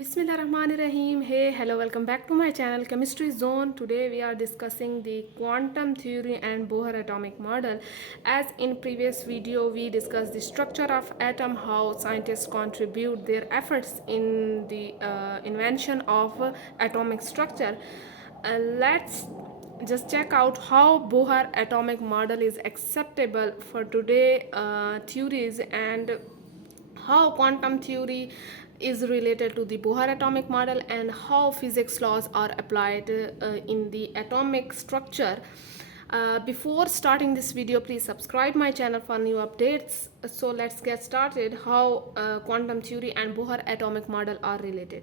Bismillahirrahmanirrahim. Hey, hello, welcome back to my channel Chemistry Zone. Today we are discussing the quantum theory and Bohr atomic model. As in previous video we discussed the structure of atom, how scientists contribute their efforts in the invention of atomic structure. Let's just check out how Bohr atomic model is acceptable for today theories, and how quantum theory is related to the Bohr atomic model, and how physics laws are applied in the atomic structure. Before starting this video, please subscribe my channel for new updates. So let's get started. How quantum theory and Bohr atomic model are related.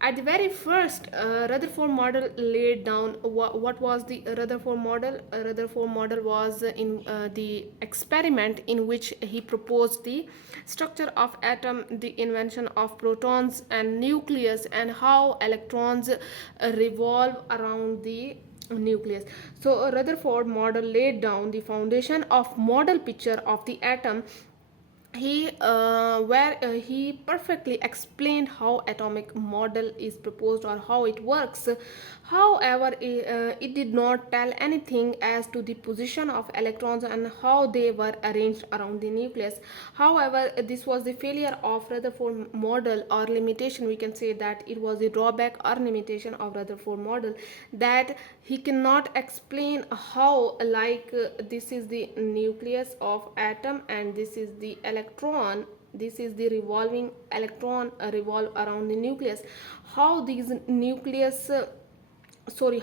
At the very first, Rutherford model laid down what was the Rutherford model. Rutherford model was in the experiment in which he proposed the structure of atom, the invention of protons and nucleus, and how electrons revolve around the nucleus. So Rutherford model laid down the foundation of model picture of the atom. He perfectly explained how atomic model is proposed or how it works. However, it did not tell anything as to the position of electrons and how they were arranged around the nucleus. However, this was the failure of Rutherford model, or limitation. We can say that it was the drawback or limitation of Rutherford model, that he cannot explain how, this is the nucleus of atom and this is the electron, this is the revolving electron revolve around the nucleus, how these nucleus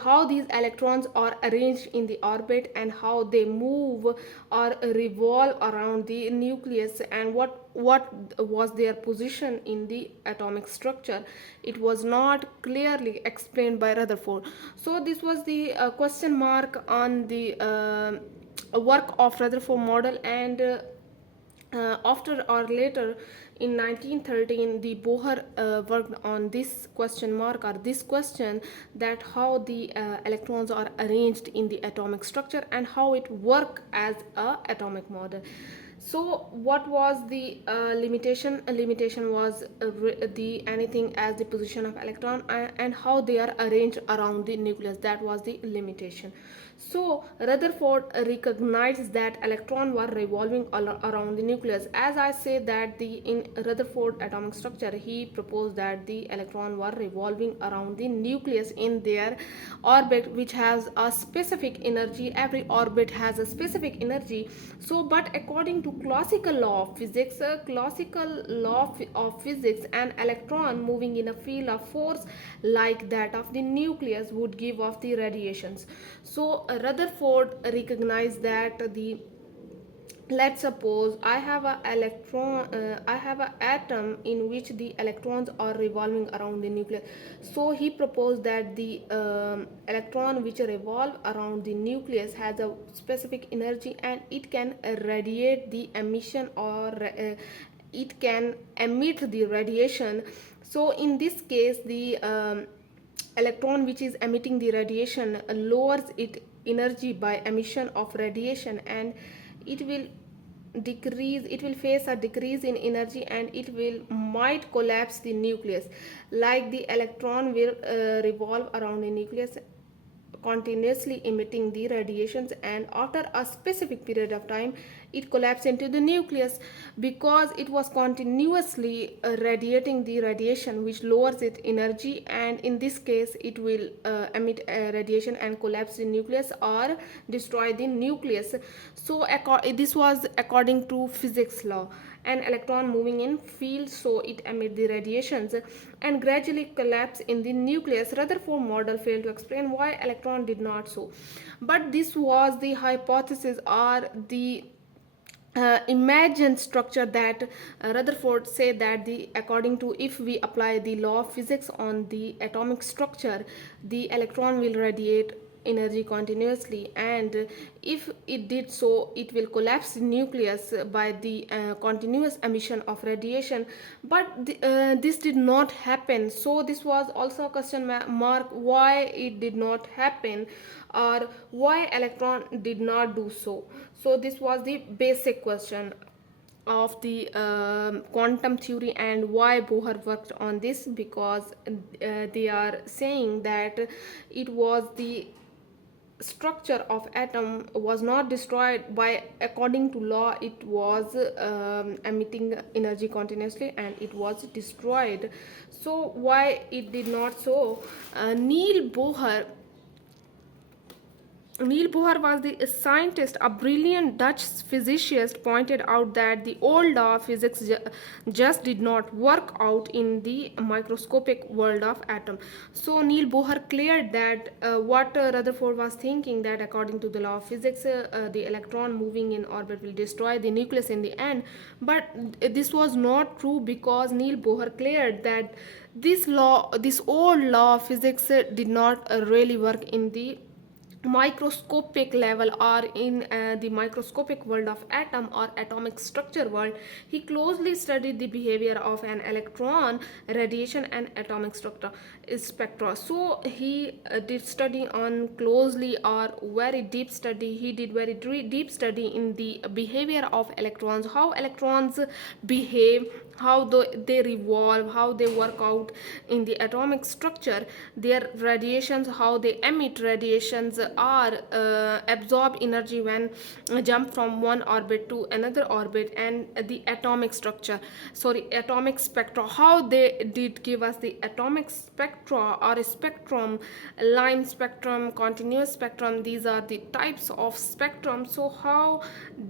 how these electrons are arranged in the orbit, and how they move or revolve around the nucleus, and what was their position in the atomic structure. It was not clearly explained by Rutherford. So this was the question mark on the work of Rutherford model. And after or later in 1913, the Bohr worked on this question mark, or this question, that how the electrons are arranged in the atomic structure and how it work as a atomic model. So what was the limitation? A limitation was the anything as the position of electron and how they are arranged around the nucleus. That was the limitation. So Rutherford recognized that electrons were revolving around the nucleus. As I say that in Rutherford atomic structure, he proposed that the electrons were revolving around the nucleus in their orbit, which has a specific energy. Every orbit has a specific energy. So, but according to classical law of physics, an electron moving in a field of force like that of the nucleus would give off the radiations. So Rutherford recognized that let's suppose I have an atom in which the electrons are revolving around the nucleus. So he proposed that the electron which revolve around the nucleus has a specific energy, and it can radiate the emission, or it can emit the radiation. So in this case, the electron which is emitting the radiation lowers its energy by emission of radiation, and it will face a decrease in energy, and it might collapse the nucleus. Like the electron will revolve around the nucleus, continuously emitting the radiations, and after a specific period of time it collapses into the nucleus, because it was continuously radiating the radiation, which lowers its energy, and in this case it will emit radiation and collapse the nucleus or destroy the nucleus. So this was according to physics law. An electron moving in field, so it emits the radiations and gradually collapse in the nucleus. Rutherford model failed to explain why electron did not so, but this was the hypothesis, or the imagined structure, that Rutherford said that according to, if we apply the law of physics on the atomic structure, the electron will radiate energy continuously, and if it did so, it will collapse the nucleus by the continuous emission of radiation. But this did not happen. So this was also a question mark, why it did not happen, or why electron did not do so. So this was the basic question. of the quantum theory and why Bohr worked on this, because they are saying that it was the structure of atom was not destroyed by, according to law it was emitting energy continuously and it was destroyed. So why it did not? So Niels Bohr was the scientist, a brilliant Dutch physicist, pointed out that the old law of physics just did not work out in the microscopic world of atom. So Niels Bohr cleared that what Rutherford was thinking, that according to the law of physics, the electron moving in orbit will destroy the nucleus in the end. But this was not true, because Niels Bohr cleared that this old law of physics did not really work in the microscopic level or in the microscopic world of atom or atomic structure world. He closely studied the behavior of an electron, radiation and atomic structure spectra. So he did study on closely or very deep study. He did very deep study in the behavior of electrons, how electrons behave, how they revolve, how they work out in the atomic structure, their radiations, how they emit radiations or absorb energy when jump from one orbit to another orbit, and the atomic spectra, how they did give us the atomic spectra or spectrum, line spectrum, continuous spectrum. These are the types of spectrum. So how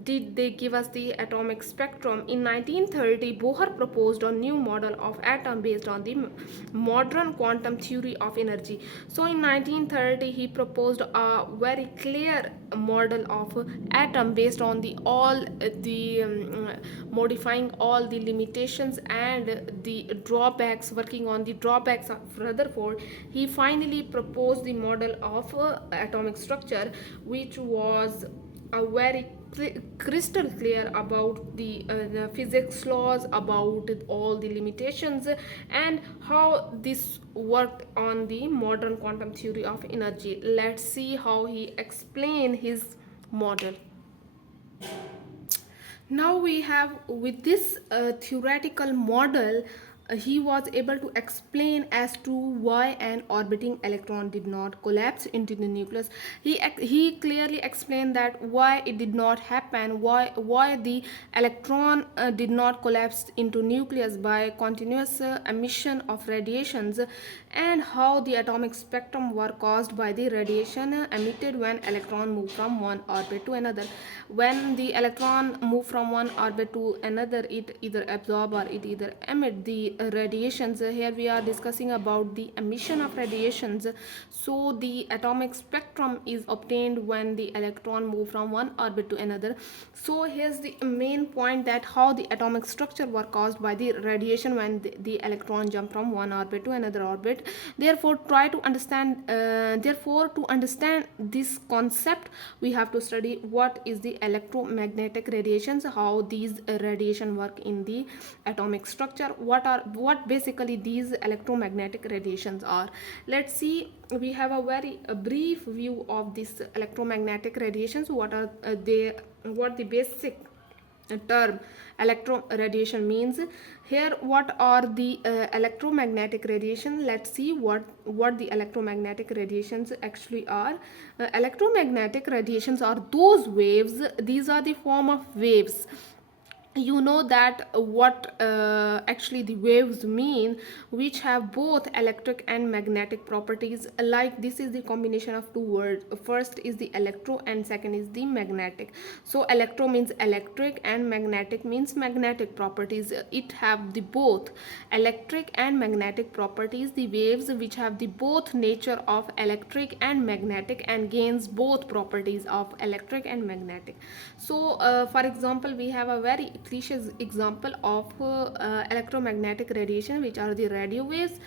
did they give us the atomic spectrum? In 1930, Bohr proposed a new model of atom based on the modern quantum theory of energy. So in 1930, he proposed a very clear model of atom based on the all the modifying all the limitations and the drawbacks, working on the drawbacks of Rutherford. He finally proposed the model of atomic structure, which was a very crystal clear about the physics laws, about all the limitations, and how this worked on the modern quantum theory of energy. Let's see how he explained his model. Now we have, with this theoretical model, he was able to explain as to why an orbiting electron did not collapse into the nucleus. He clearly explained that why it did not happen, why the electron did not collapse into nucleus by continuous emission of radiations, and how the atomic spectrum were caused by the radiation emitted when electron move from one orbit to another. When the electron move from one orbit to another, it either absorb or it either emit the radiations. Here we are discussing about the emission of radiations. So the atomic spectrum is obtained when the electron move from one orbit to another. So here's the main point, that how the atomic structure were caused by the radiation when the electron jump from one orbit to another orbit. Therefore to understand this concept, we have to study what is the electromagnetic radiations, how these radiation work in the atomic structure, what basically these electromagnetic radiations are. Let's see, we have a very brief view of this electromagnetic radiations. What are they? What the basic term electro radiation means? Here, what are the electromagnetic radiation? Let's see what the electromagnetic radiations actually are. Electromagnetic radiations are those waves. These are the form of waves. You know that what actually the waves mean, which have both electric and magnetic properties. Like, this is the combination of two words. First is the electro and second is the magnetic. So electro means electric and magnetic means magnetic properties. It have the both electric and magnetic properties. The waves which have the both nature of electric and magnetic and gains both properties of electric and magnetic. So for example, we have a very precious example of electromagnetic radiation, which are the radio waves.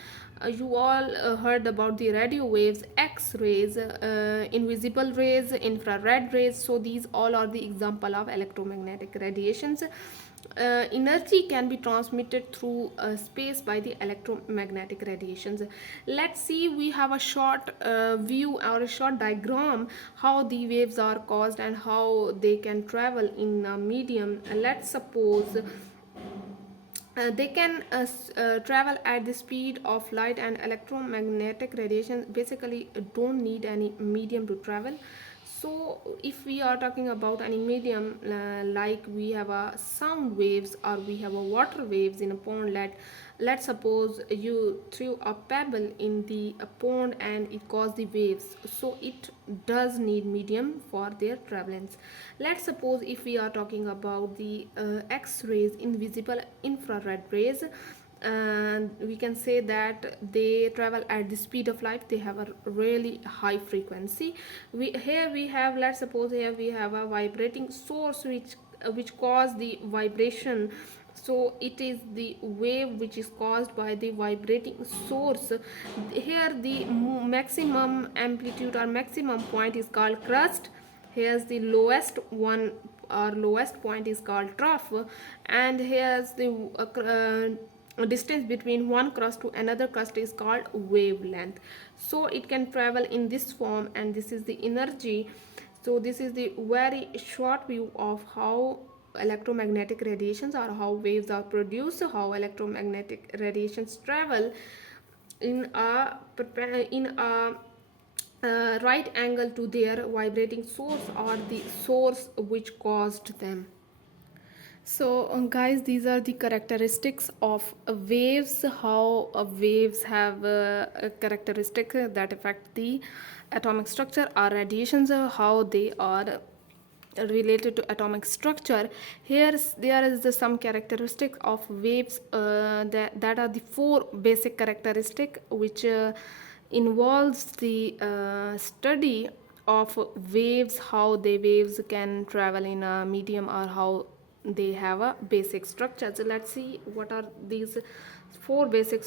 You all heard about the radio waves, X-rays, invisible rays, infrared rays. So these all are the example of electromagnetic radiations. energy can be transmitted through space by the electromagnetic radiations. Let's see, we have a short view or a short diagram how the waves are caused and how they can travel in a medium. Let's suppose they can travel at the speed of light, and electromagnetic radiation basically don't need any medium to travel. So if we are talking about any medium, like we have a sound waves or we have a water waves in a pond, let's suppose you threw a pebble in the pond and it caused the waves, so it does need medium for their travelings. Let's suppose if we are talking about the x-rays, invisible infrared rays, and we can say that they travel at the speed of light, they have a really high frequency. We have, let's suppose here we have a vibrating source which cause the vibration, so it is the wave which is caused by the vibrating source. Here the maximum amplitude or maximum point is called crest. Here's the lowest one or lowest point is called trough, and here's the distance between one crust to another crust is called wavelength. So it can travel in this form, and this is the energy. So this is the very short view of how electromagnetic radiations or how waves are produced, how electromagnetic radiations travel in a right angle to their vibrating source or the source which caused them. So guys, these are the characteristics of waves, how waves have a characteristic that affect the atomic structure, or radiations, how they are related to atomic structure. There is some characteristic of waves, that are the four basic characteristic which involves the study of waves, how the waves can travel in a medium or how they have a basic structure. So let's see what are these four basic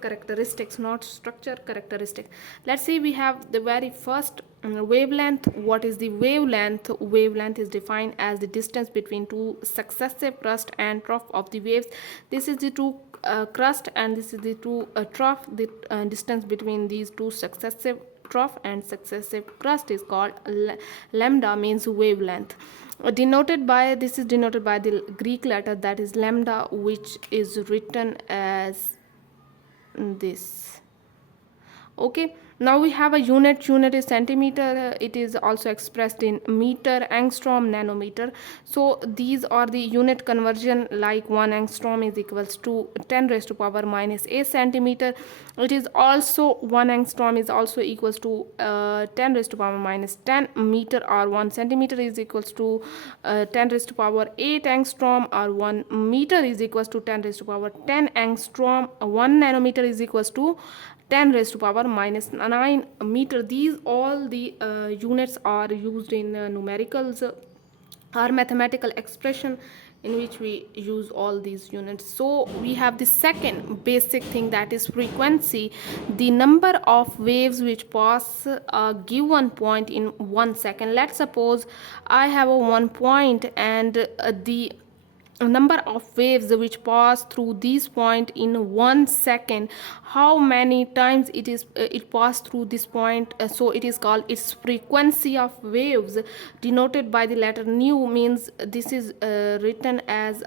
characteristics, not structure, characteristic. Let's see, we have the very first, wavelength. What is the wavelength? Wavelength is defined as the distance between two successive crust and trough of the waves. This is the two crust and this is the two trough. The distance between these two successive trough and successive crust is called lambda, means wavelength. This is denoted by the Greek letter, that is lambda, which is written as this. Okay, now we have a unit is centimeter. It is also expressed in meter, angstrom, nanometer. So these are the unit conversion, like 1 angstrom is equals to 10 raised to power minus 8 centimeter. It is also 1 angstrom is also equals to 10 raised to power minus 10 meter, or 1 centimeter is equals to 10 raised to power 8 angstrom, or 1 meter is equals to 10 raised to power 10 angstrom. 1 nanometer is equals to 10 raised to power minus 9 meter. These all the units are used in numericals or mathematical expression in which we use all these units. So we have the second basic thing, that is frequency, the number of waves which pass a given point in 1 second. Let's suppose I have a 1 point and the number of waves which pass through this point in 1 second, how many times it passed through this point, so it is called its frequency of waves, denoted by the letter nu, means this is written as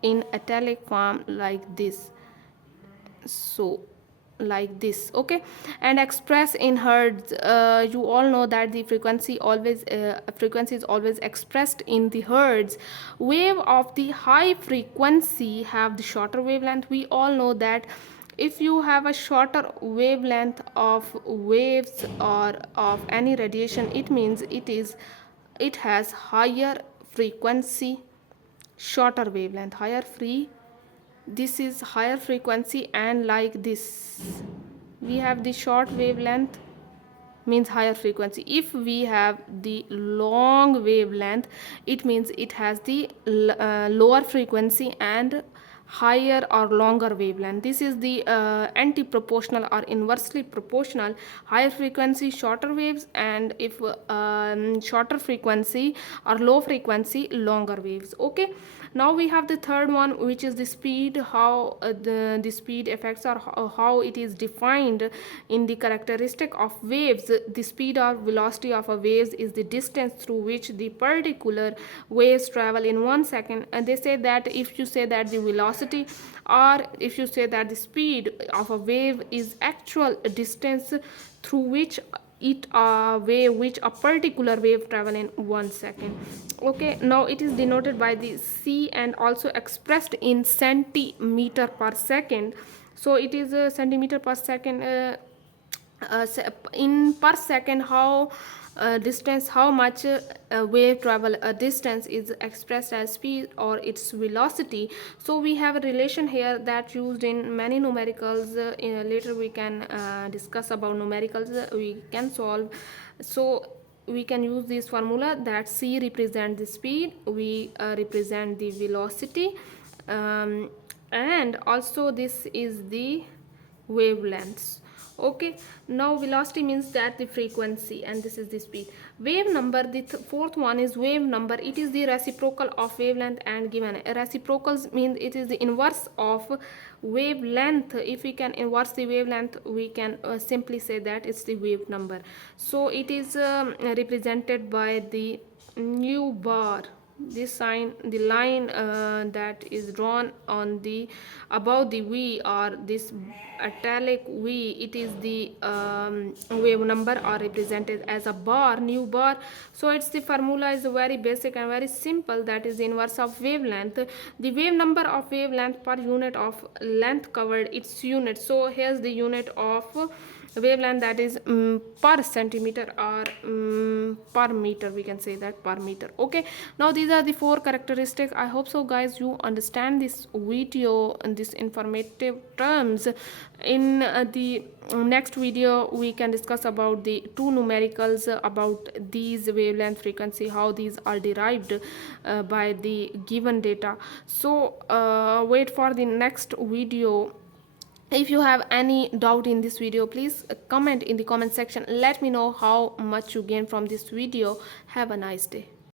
in italic form like this, so like this. Okay, and express in hertz. You all know that the frequency is always expressed in the hertz. Wave of the high frequency have the shorter wavelength. We all know that if you have a shorter wavelength of waves or of any radiation, it means it has higher frequency, shorter wavelength, this is higher frequency, and like this we have the short wavelength, means higher frequency. If we have the long wavelength, it means it has the lower frequency and higher or longer wavelength. This is the anti-proportional or inversely proportional. Higher frequency shorter waves, and if shorter frequency or low frequency longer waves. Okay, now we have the third one, which is the speed. How the speed affects, or how it is defined in the characteristic of waves. The speed or velocity of a wave is the distance through which the particular waves travel in 1 second. And they say that if you say that the velocity, or if you say that the speed of a wave is actual distance through which which a particular wave travel in 1 second. Okay, now it is denoted by the c and also expressed in centimeter per second. So it is a centimeter per second, in per second, how distance, how much wave travel a distance is expressed as speed or its velocity. So we have a relation here that used in many numericals. Later we can discuss about numericals, we can solve. So we can use this formula that c represent the speed, we represent the velocity, and also this is the wavelengths. Okay, now velocity means that the frequency, and this is the speed. Wave number, the fourth one is wave number. It is the reciprocal of wavelength and given. Reciprocals means it is the inverse of wavelength. If we can inverse the wavelength, we can simply say that it's the wave number. So it is represented by the nu bar. This sign, the line that is drawn on the above the v, or this italic v, it is the wave number, or represented as a bar, nu bar. So its the formula is very basic and very simple, that is the inverse of wavelength. The wave number of wavelength per unit of length covered, its unit. So here's the unit of wavelength, that is per centimeter, or per meter, we can say that per meter. Okay, now these are the four characteristics. I hope so guys you understand this video and this informative terms. In the next video we can discuss about the two numericals, about these wavelength, frequency, how these are derived by the given data. So wait for the next video. If you have any doubt in this video, please comment in the comment section. Let me know how much you gain from this video. Have a nice day.